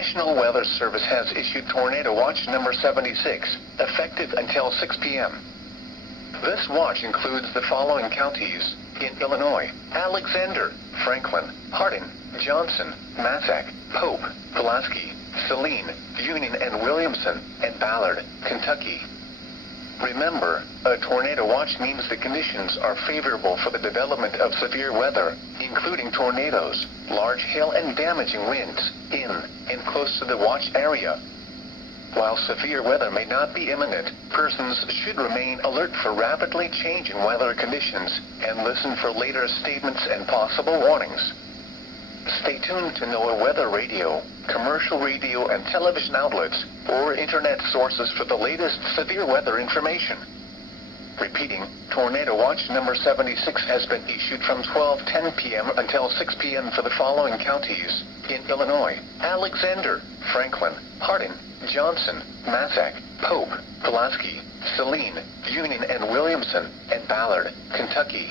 National Weather Service has issued Tornado Watch number 76, effective until 6 p.m. This watch includes the following counties in Illinois: Alexander, Franklin, Hardin, Johnson, Massac, Pope, Pulaski, Saline, Union and Williamson, and Ballard, Kentucky. Remember, a tornado watch means the conditions are favorable for the development of severe weather, including tornadoes, large hail and damaging winds, in and close to the watch area. While severe weather may not be imminent, persons should remain alert for rapidly changing weather conditions and listen for later statements and possible warnings. Stay tuned to NOAA weather radio, commercial radio and television outlets, or internet sources for the latest severe weather information. Repeating, Tornado Watch number 76 has been issued from 12:10 p.m. until 6 p.m. for the following counties in Illinois: Alexander, Franklin, Hardin, Johnson, Massac, Pope, Pulaski, Saline, Union and Williamson, and Ballard, Kentucky.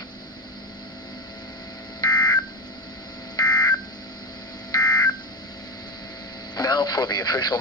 Now for the official